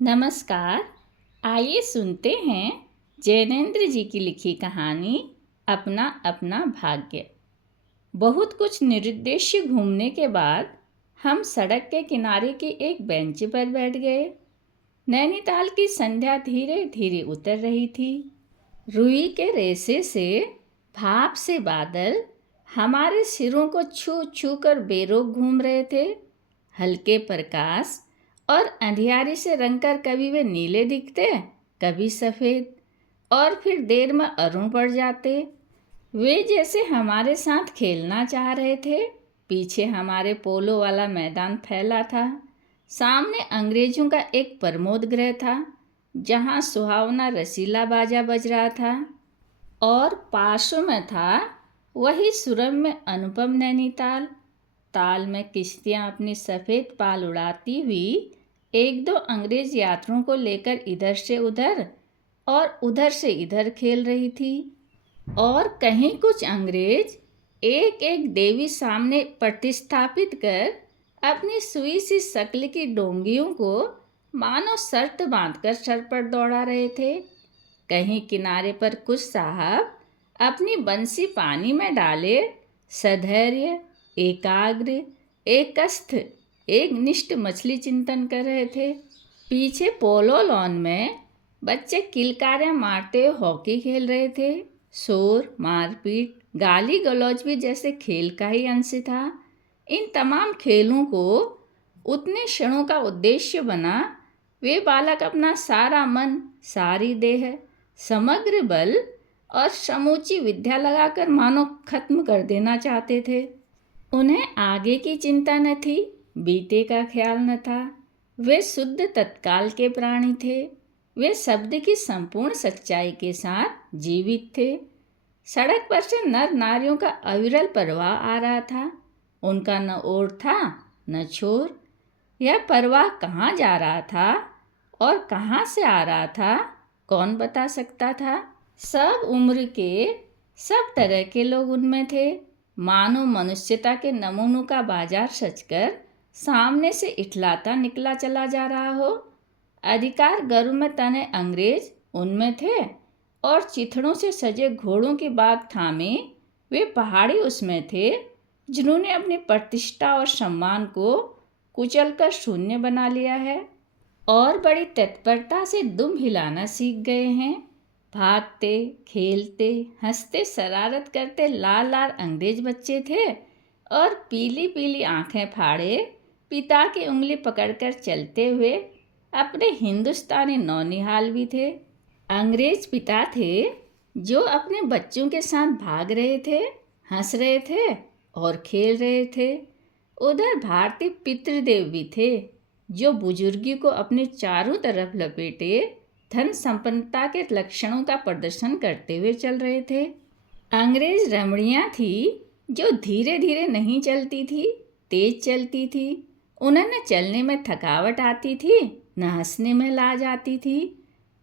नमस्कार। आइए सुनते हैं जैनेंद्र जी की लिखी कहानी अपना अपना भाग्य। बहुत कुछ निरुद्देश्य घूमने के बाद हम सड़क के किनारे की एक बेंच पर बैठ गए। नैनीताल की संध्या धीरे धीरे उतर रही थी। रुई के रेसे से, भाप से बादल हमारे सिरों को छू छू कर बेरोक घूम रहे थे। हल्के प्रकाश और अंधियारी से रंगकर कभी वे नीले दिखते, कभी सफ़ेद, और फिर देर में अरुण पड़ जाते। वे जैसे हमारे साथ खेलना चाह रहे थे। पीछे हमारे पोलो वाला मैदान फैला था। सामने अंग्रेजों का एक प्रमोद गृह था, जहाँ सुहावना रसीला बाजा बज रहा था। और पासों में था वही सुरम्य अनुपम नैनीताल। ताल में किश्तियाँ अपनी सफ़ेद पाल उड़ाती हुई एक दो अंग्रेज यात्रियों को लेकर इधर से उधर और उधर से इधर खेल रही थी। और कहीं कुछ अंग्रेज एक एक देवी सामने प्रतिस्थापित कर अपनी सुई सी शक्ल की डोंगियों को मानो शर्त बांधकर सर पर दौड़ा रहे थे। कहीं किनारे पर कुछ साहब अपनी बंसी पानी में डाले सधैर्य, एकाग्र, एकस्थ, एक निष्ठ मछली चिंतन कर रहे थे। पीछे पोलो लॉन में बच्चे किलकारियाँ मारते हुए हॉकी खेल रहे थे। शोर, मारपीट, गाली गलौज भी जैसे खेल का ही अंश था। इन तमाम खेलों को उतने क्षणों का उद्देश्य बना। वे बालक अपना सारा मन, सारी देह, समग्र बल और समूची विद्या लगाकर मानो खत्म कर देना चाहते थे। उन्हें आगे की चिंता न थी, बीते का ख्याल न था। वे शुद्ध तत्काल के प्राणी थे। वे शब्द की संपूर्ण सच्चाई के साथ जीवित थे। सड़क पर से नर नारियों का अविरल प्रवाह आ रहा था। उनका न ओर था न छोर। यह प्रवाह कहाँ जा रहा था और कहाँ से आ रहा था, कौन बता सकता था। सब उम्र के, सब तरह के लोग उनमें थे। मानो मनुष्यता के नमूनों का बाजार सजकर सामने से इठलाता निकला चला जा रहा हो। अधिकार गर्व में तने अंग्रेज उनमें थे, और चिथड़ों से सजे घोड़ों की बाग थामे वे पहाड़ी उसमें थे, जिन्होंने अपनी प्रतिष्ठा और सम्मान को कुचलकर शून्य बना लिया है और बड़ी तत्परता से दुम हिलाना सीख गए हैं। भागते, खेलते, हंसते, शरारत करते लाल लाल अंग्रेज बच्चे थे, और पीली पीली आंखें फाड़े पिता की उंगली पकड़कर चलते हुए अपने हिंदुस्तानी नौनिहाल भी थे। अंग्रेज पिता थे जो अपने बच्चों के साथ भाग रहे थे, हंस रहे थे और खेल रहे थे। उधर भारतीय पितृदेव भी थे जो बुजुर्गी को अपने चारों तरफ लपेटे धन संपन्नता के लक्षणों का प्रदर्शन करते हुए चल रहे थे। अंग्रेज रमणियाँ थी जो धीरे धीरे नहीं चलती थी, तेज चलती थी। उन्हें न चलने में थकावट आती थी, न हंसने में लाज आती थी।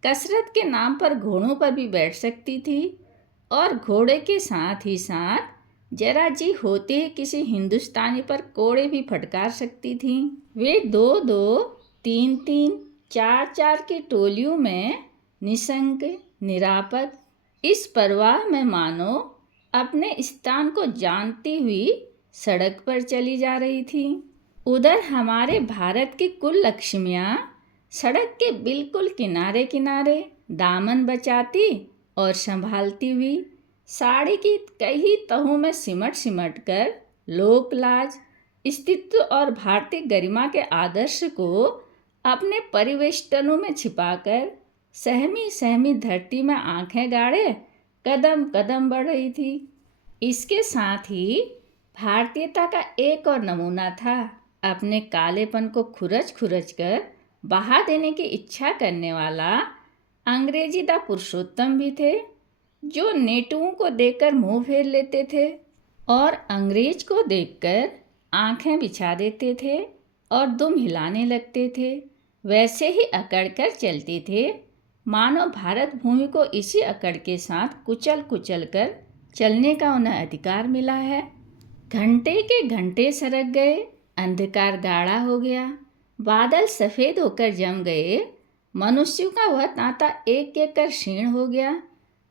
कसरत के नाम पर घोड़ों पर भी बैठ सकती थी, और घोड़े के साथ ही साथ जरा जी होते ही किसी हिंदुस्तानी पर कोड़े भी फटकार सकती थीं। वे दो दो, तीन तीन, चार चार की टोलियों में निसंग, निरापद, इस परवाह में मानो अपने स्थान को जानती हुई सड़क पर चली जा रही थी। उधर हमारे भारत की कुल लक्ष्मियाँ सड़क के बिल्कुल किनारे किनारे दामन बचाती और संभालती हुई साड़ी की कई तहों में सिमट सिमट कर लोक लाज, अस्तित्व और भारतीय गरिमा के आदर्श को अपने परिवेष्टनों में छिपाकर सहमी सहमी धरती में आंखें गाड़े कदम कदम बढ़ रही थी। इसके साथ ही भारतीयता का एक और नमूना था। अपने कालेपन को खुरच खुरच कर बहा देने की इच्छा करने वाला अंग्रेजी दा पुरुषोत्तम भी थे, जो नेटुओं को देखकर मुंह फेर लेते थे और अंग्रेज को देखकर आंखें बिछा देते थे और दुम हिलाने लगते थे। वैसे ही अकड़ कर चलते थे, मानो भारत भूमि को इसी अकड़ के साथ कुचल कुचल कर चलने का उन्हें अधिकार मिला है। घंटे के घंटे सरक गए, अंधकार गाढ़ा हो गया, बादल सफ़ेद होकर जम गए, मनुष्यों का वह तांता एक एक कर क्षीण हो गया।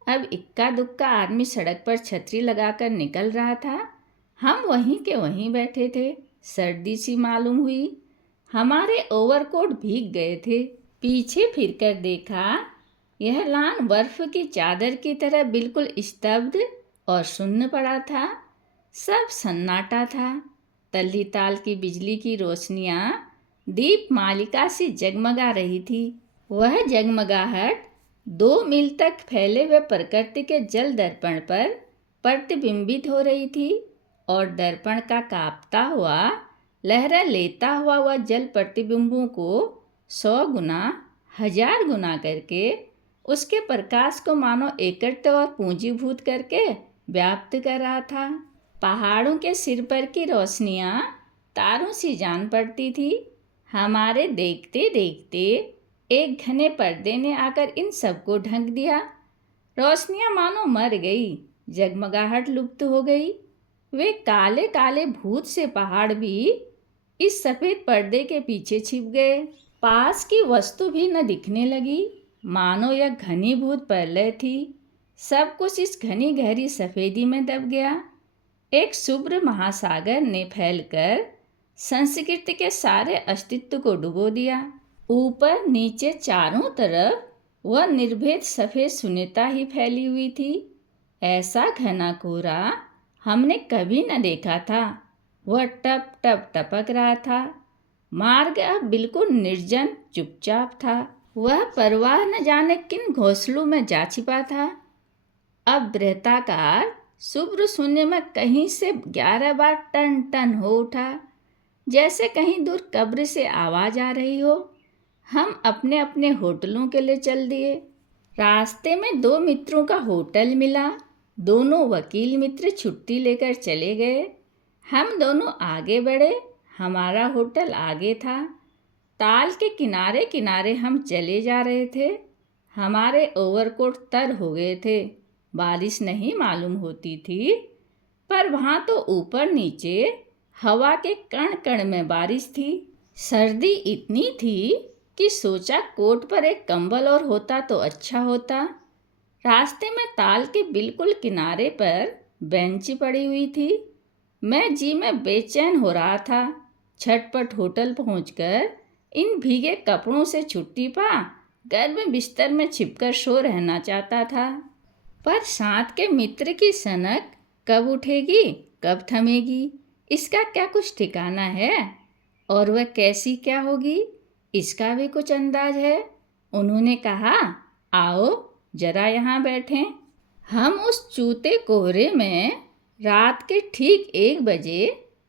अब इक्का दुक्का आदमी सड़क पर छतरी लगाकर निकल रहा था। हम वहीं के वहीं बैठे थे। सर्दी सी मालूम हुई। हमारे ओवरकोट भीग गए थे। पीछे फिरकर देखा, यह लान बर्फ की चादर की तरह बिल्कुल स्तब्ध और सुन्न पड़ा था। सब सन्नाटा था। तल्ली ताल की बिजली की रोशनियां दीप मालिका से जगमगा रही थी। वह जगमगाहट 2 मील तक फैले हुए प्रकृति के जल दर्पण पर प्रतिबिंबित हो रही थी और दर्पण का कांपता हुआ, लहरा लेता हुआ वह जल प्रतिबिंबों को 100 गुना, 1000 गुना करके उसके प्रकाश को मानो एकत्र और पूंजीभूत करके व्याप्त कर रहा था। पहाड़ों के सिर पर की रोशनियां तारों सी जान पड़ती थी। हमारे देखते देखते एक घने पर्दे ने आकर इन सबको ढक दिया। रोशनियां मानो मर गई, जगमगाहट लुप्त हो गई। वे काले काले भूत से पहाड़ भी इस सफ़ेद पर्दे के पीछे छिप गए। पास की वस्तु भी न दिखने लगी, मानो यह घनीभूत प्रलय थी। सब कुछ इस घनी गहरी सफ़ेदी में दब गया। एक शुभ्र महासागर ने फैलकर संस्कृति के सारे अस्तित्व को डुबो दिया। ऊपर नीचे चारों तरफ वह निर्भेद सफ़ेद शून्यता ही फैली हुई थी। ऐसा घना कोहरा हमने कभी न देखा था। वह टप टप टपक रहा था। मार्ग अब बिल्कुल निर्जन चुपचाप था। वह परवाह न जाने किन घोंसलों में जा छिपा था। अब वृत्ताकार शुभ्र शून्य में कहीं से 11 बार टन टन हो उठा, जैसे कहीं दूर कब्र से आवाज़ आ रही हो। हम अपने अपने होटलों के लिए चल दिए। रास्ते में 2 मित्रों का होटल मिला। दोनों वकील मित्र छुट्टी लेकर चले गए। हम दोनों आगे बढ़े। हमारा होटल आगे था। ताल के किनारे किनारे हम चले जा रहे थे। हमारे ओवरकोट तर हो गए थे। बारिश नहीं मालूम होती थी, पर वहाँ तो ऊपर नीचे हवा के कण कण में बारिश थी। सर्दी इतनी थी कि सोचा कोट पर एक कंबल और होता तो अच्छा होता। रास्ते में ताल के बिल्कुल किनारे पर बेंच पड़ी हुई थी। मैं जी में बेचैन हो रहा था। झटपट होटल पहुंचकर इन भीगे कपड़ों से छुट्टी पा गर्म बिस्तर में छिपकर सो रहना चाहता था। पर साथ के मित्र की सनक कब उठेगी, कब थमेगी, इसका क्या कुछ ठिकाना है? और वह कैसी क्या होगी, इसका भी कुछ अंदाज है। उन्होंने कहा, आओ जरा यहाँ बैठें। हम उस चूते कोहरे में रात के ठीक 1 बजे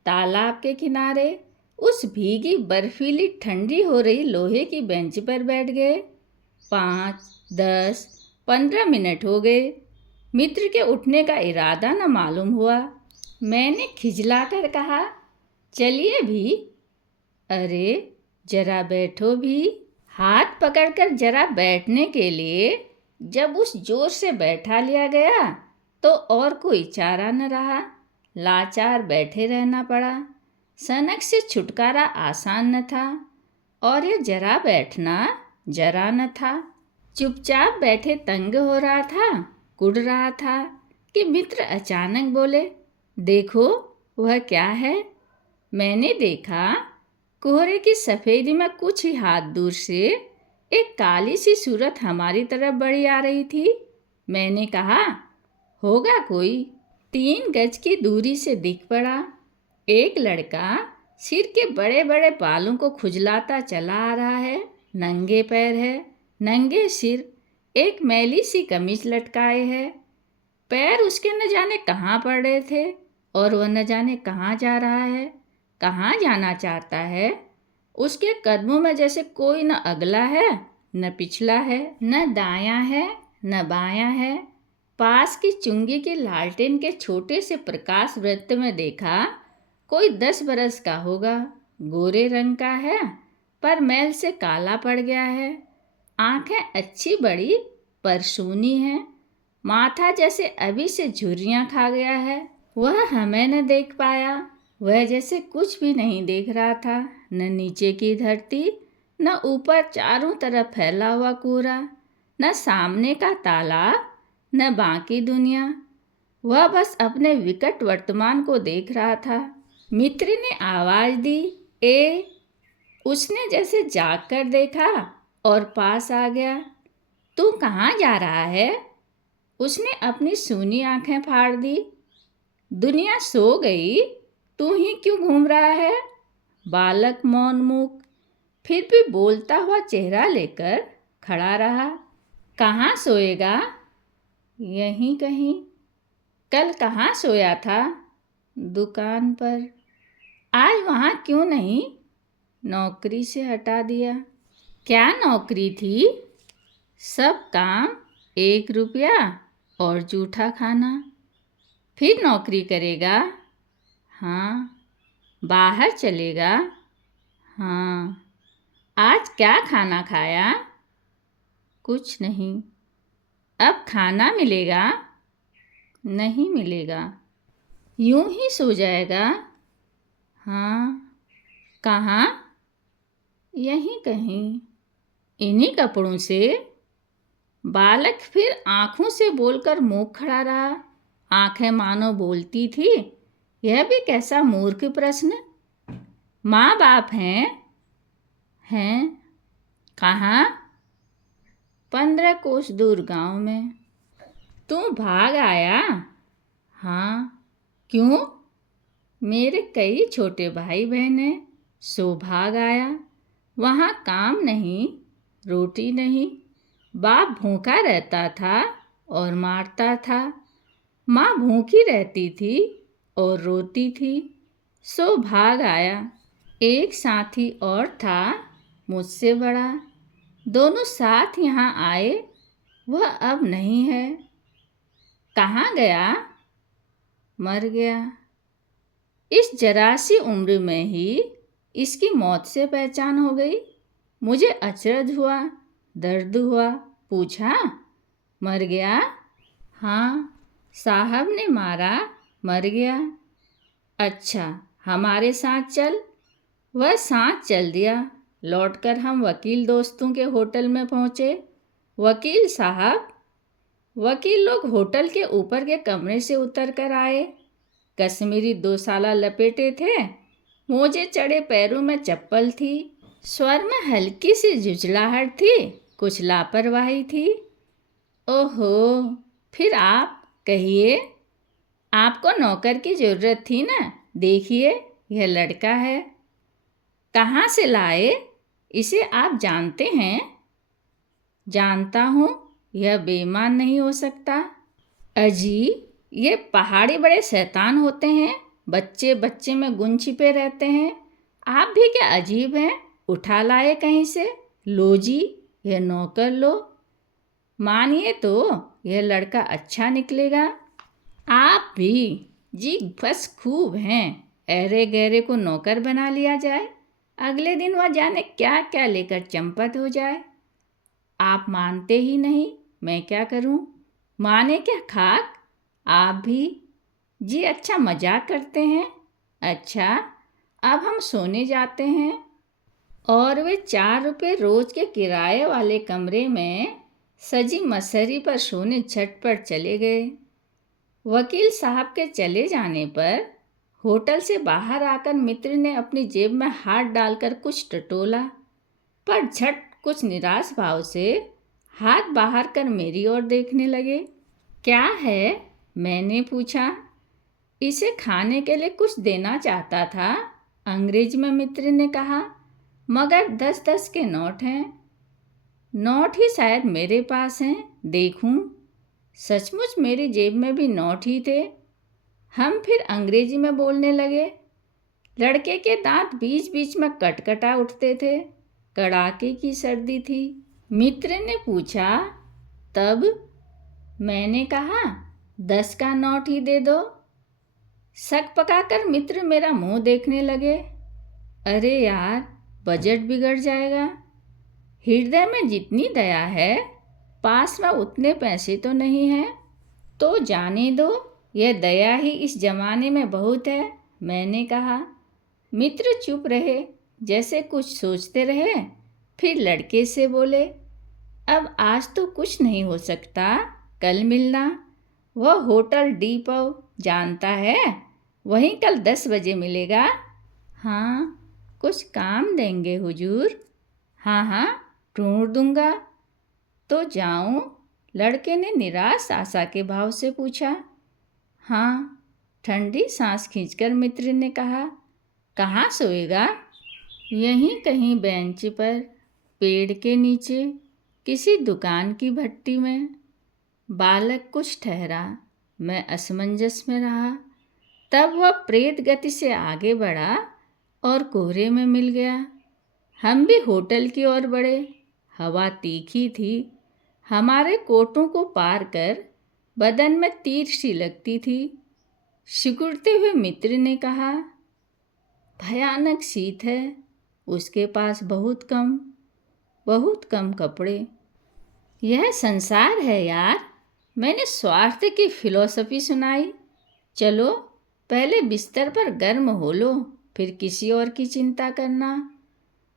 तालाब के किनारे उस भीगी बर्फीली ठंडी हो रही लोहे की बेंच पर बैठ गए। 5, 10, 15 मिनट हो गए। मित्र के उठने का इरादा न मालूम हुआ। मैंने खिजलाकर कहा, चलिए भी। अरे जरा बैठो भी। हाथ पकड़कर जरा बैठने के लिए जब उस जोर से बैठा लिया गया तो और कोई चारा न रहा। लाचार बैठे रहना पड़ा। सनक से छुटकारा आसान न था और यह जरा बैठना जरा न था। चुपचाप बैठे तंग हो रहा था, कुढ़ रहा था कि मित्र अचानक बोले, देखो वह क्या है। मैंने देखा, कोहरे की सफ़ेदी में कुछ ही हाथ दूर से एक काली सी सूरत हमारी तरफ बढ़ी आ रही थी। मैंने कहा, होगा कोई। 3 गज की दूरी से दिख पड़ा। एक लड़का सिर के बड़े बड़े बालों को खुजलाता चला आ रहा है। नंगे पैर है, नंगे सिर, एक मैली सी कमीज लटकाए है। पैर उसके न जाने कहाँ पड़ रहे थे और वह न जाने कहाँ जा रहा है, कहाँ जाना चाहता है। उसके कदमों में जैसे कोई न अगला है न पिछला है, न दायां है न बायां है। पास की चुंगी की लालटेन के छोटे से प्रकाश वृत्त में देखा, कोई 10 बरस का होगा। गोरे रंग का है, पर मैल से काला पड़ गया है। आंखें अच्छी बड़ी पर सूनी हैं। माथा जैसे अभी से झुर्रियाँ खा गया है। वह हमें न देख पाया। वह जैसे कुछ भी नहीं देख रहा था, न नीचे की धरती न ऊपर चारों तरफ फैला हुआ कोहरा, न सामने का तालाब, न बाकी दुनिया। वह बस अपने विकट वर्तमान को देख रहा था। मित्र ने आवाज दी, ए। उसने जैसे जाग कर देखा और पास आ गया। तू कहाँ जा रहा है? उसने अपनी सूनी आंखें फाड़ दी। दुनिया सो गई, तू ही क्यों घूम रहा है? बालक मौन मुख, फिर भी बोलता हुआ चेहरा लेकर खड़ा रहा। कहाँ सोएगा? यहीं कहीं। कल कहाँ सोया था? दुकान पर। आज वहाँ क्यों नहीं? नौकरी से हटा दिया। क्या नौकरी थी? सब काम, 1 रुपया और जूठा खाना। फिर नौकरी करेगा? हाँ। बाहर चलेगा? हाँ। आज क्या खाना खाया? कुछ नहीं। अब खाना मिलेगा? नहीं मिलेगा। यूं ही सो जाएगा? हाँ। कहाँ? यहीं कहीं। इन्हीं कपड़ों से? बालक फिर आंखों से बोलकर मुंह खड़ा रहा। आंखें मानो बोलती थी, यह भी कैसा मूर्ख प्रश्न। माँ बाप हैं? हैं। कहाँ? 15 कोस दूर गांव में। तू भाग आया? हाँ। क्यों? मेरे कई छोटे भाई बहन हैं, सो भाग आया। वहाँ काम नहीं, रोटी नहीं। बाप भूखा रहता था और मारता था। माँ भूखी रहती थी और रोती थी, सो भाग आया। एक साथी और था, मुझसे बड़ा। दोनों साथ यहाँ आए, वह अब नहीं है। कहाँ गया? मर गया। इस जरा सी उम्र में ही इसकी मौत से पहचान हो गई। मुझे अचरज हुआ, दर्द हुआ। पूछा, मर गया? हाँ, साहब ने मारा, मर गया। अच्छा, हमारे साथ चल। वह साथ चल दिया। लौटकर हम वकील दोस्तों के होटल में पहुँचे। वकील साहब। वकील लोग होटल के ऊपर के कमरे से उतर कर आए। कश्मीरी 2 साला लपेटे थे, मोजे चढ़े पैरों में चप्पल थी। स्वर में हल्की सी झुंझलाहट थी, कुछ लापरवाही थी। ओहो, फिर आप कहिए। आपको नौकर की ज़रूरत थी ना? देखिए, यह लड़का है। कहाँ से लाए? इसे आप जानते हैं? जानता हूँ, यह बेईमान नहीं हो सकता। अजी, ये पहाड़ी बड़े शैतान होते हैं। बच्चे बच्चे में गुण छिपे रहते हैं। आप भी क्या अजीब हैं? उठा लाए कहीं से। लो जी, यह नौकर लो। मानिए तो यह लड़का अच्छा निकलेगा। आप भी जी बस खूब हैं। ऐरे गहरे को नौकर बना लिया जाए, अगले दिन वह जाने क्या क्या लेकर चंपत हो जाए। आप मानते ही नहीं, मैं क्या करूं? माने क्या खाक? आप भी जी अच्छा मजाक करते हैं। अच्छा, अब हम सोने जाते हैं। और वे 4 रुपये रोज के किराए वाले कमरे में सजी मसहरी पर सोने झटपट चले गए। वकील साहब के चले जाने पर होटल से बाहर आकर मित्र ने अपनी जेब में हाथ डालकर कुछ टटोला, पर झट कुछ निराश भाव से हाथ बाहर कर मेरी ओर देखने लगे। क्या है? मैंने पूछा। इसे खाने के लिए कुछ देना चाहता था, अंग्रेज में मित्र ने कहा, मगर 10-10 के नोट हैं। नोट ही शायद मेरे पास हैं, देखूं। सचमुच मेरी जेब में भी नोट ही थे। हम फिर अंग्रेजी में बोलने लगे। लड़के के दांत बीच बीच में कटकटा उठते थे। कड़ाके की सर्दी थी। मित्र ने पूछा, तब? मैंने कहा, 10 का नोट ही दे दो। शक पकाकर मित्र मेरा मुंह देखने लगे। अरे यार, बजट बिगड़ जाएगा। हृदय में जितनी दया है, पास में उतने पैसे तो नहीं हैं। तो जाने दो, यह दया ही इस जमाने में बहुत है, मैंने कहा। मित्र चुप रहे, जैसे कुछ सोचते रहे। फिर लड़के से बोले, अब आज तो कुछ नहीं हो सकता, कल मिलना। वह होटल डीपो जानता है, वहीं कल 10 बजे मिलेगा। हाँ, कुछ काम देंगे हुजूर? हाँ हाँ, ढूंढ दूंगा। तो जाऊं? लड़के ने निराश आशा के भाव से पूछा। हाँ, ठंडी सांस खींचकर मित्र ने कहा। कहाँ सोएगा? यहीं कहीं बेंच पर, पेड़ के नीचे, किसी दुकान की भट्टी में। बालक कुछ ठहरा, मैं असमंजस में रहा। तब वह प्रेत गति से आगे बढ़ा और कोहरे में मिल गया। हम भी होटल की ओर बढ़े। हवा तीखी थी, हमारे कोटों को पार कर बदन में तीर सी लगती थी। सिकुड़ते हुए मित्र ने कहा, भयानक शीत है, उसके पास बहुत कम कपड़े। यह संसार है यार, मैंने स्वार्थ की फिलॉसफी सुनाई। चलो पहले बिस्तर पर गर्म हो लो, फिर किसी और की चिंता करना।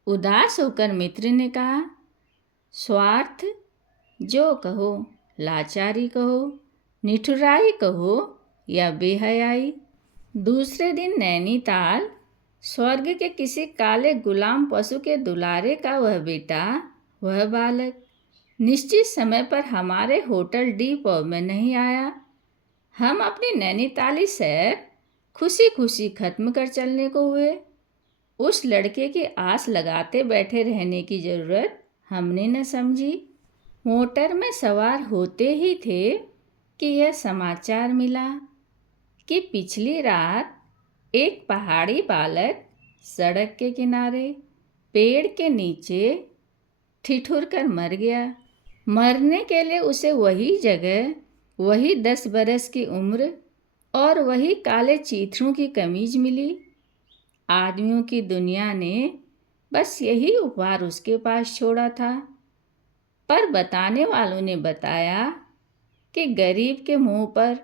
उदास होकर मित्र ने कहा, स्वार्थ? जो कहो, लाचारी कहो, निठुराई कहो या बेहयाई। दूसरे दिन नैनीताल, स्वर्ग के किसी काले गुलाम पशु के दुलारे का वह बेटा, वह बालक निश्चित समय पर हमारे होटल डीपो में नहीं आया। हम अपनी नैनीताली सैर खुशी खुशी खत्म कर चलने को हुए। उस लड़के की आस लगाते बैठे रहने की ज़रूरत हमने न समझी। मोटर में सवार होते ही थे कि यह समाचार मिला कि पिछली रात एक पहाड़ी बालक सड़क के किनारे पेड़ के नीचे ठिठुर कर मर गया। मरने के लिए उसे वही जगह, वही 10 बरस की उम्र और वही काले चीथड़ों की कमीज मिली। आदमियों की दुनिया ने बस यही उपहार उसके पास छोड़ा था। पर बताने वालों ने बताया कि गरीब के मुंह पर,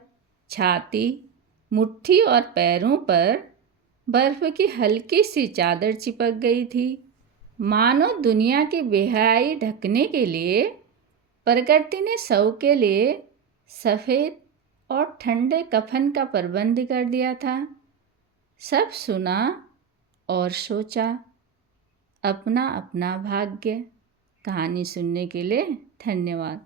छाती, मुट्ठी और पैरों पर बर्फ की हल्की सी चादर चिपक गई थी। मानो दुनिया की बेहयाई ढकने के लिए प्रकृति ने शव के लिए सफ़ेद और ठंडे कफन का प्रबंध कर दिया था। सब सुना और सोचा, अपना अपना भाग्य। कहानी सुनने के लिए धन्यवाद।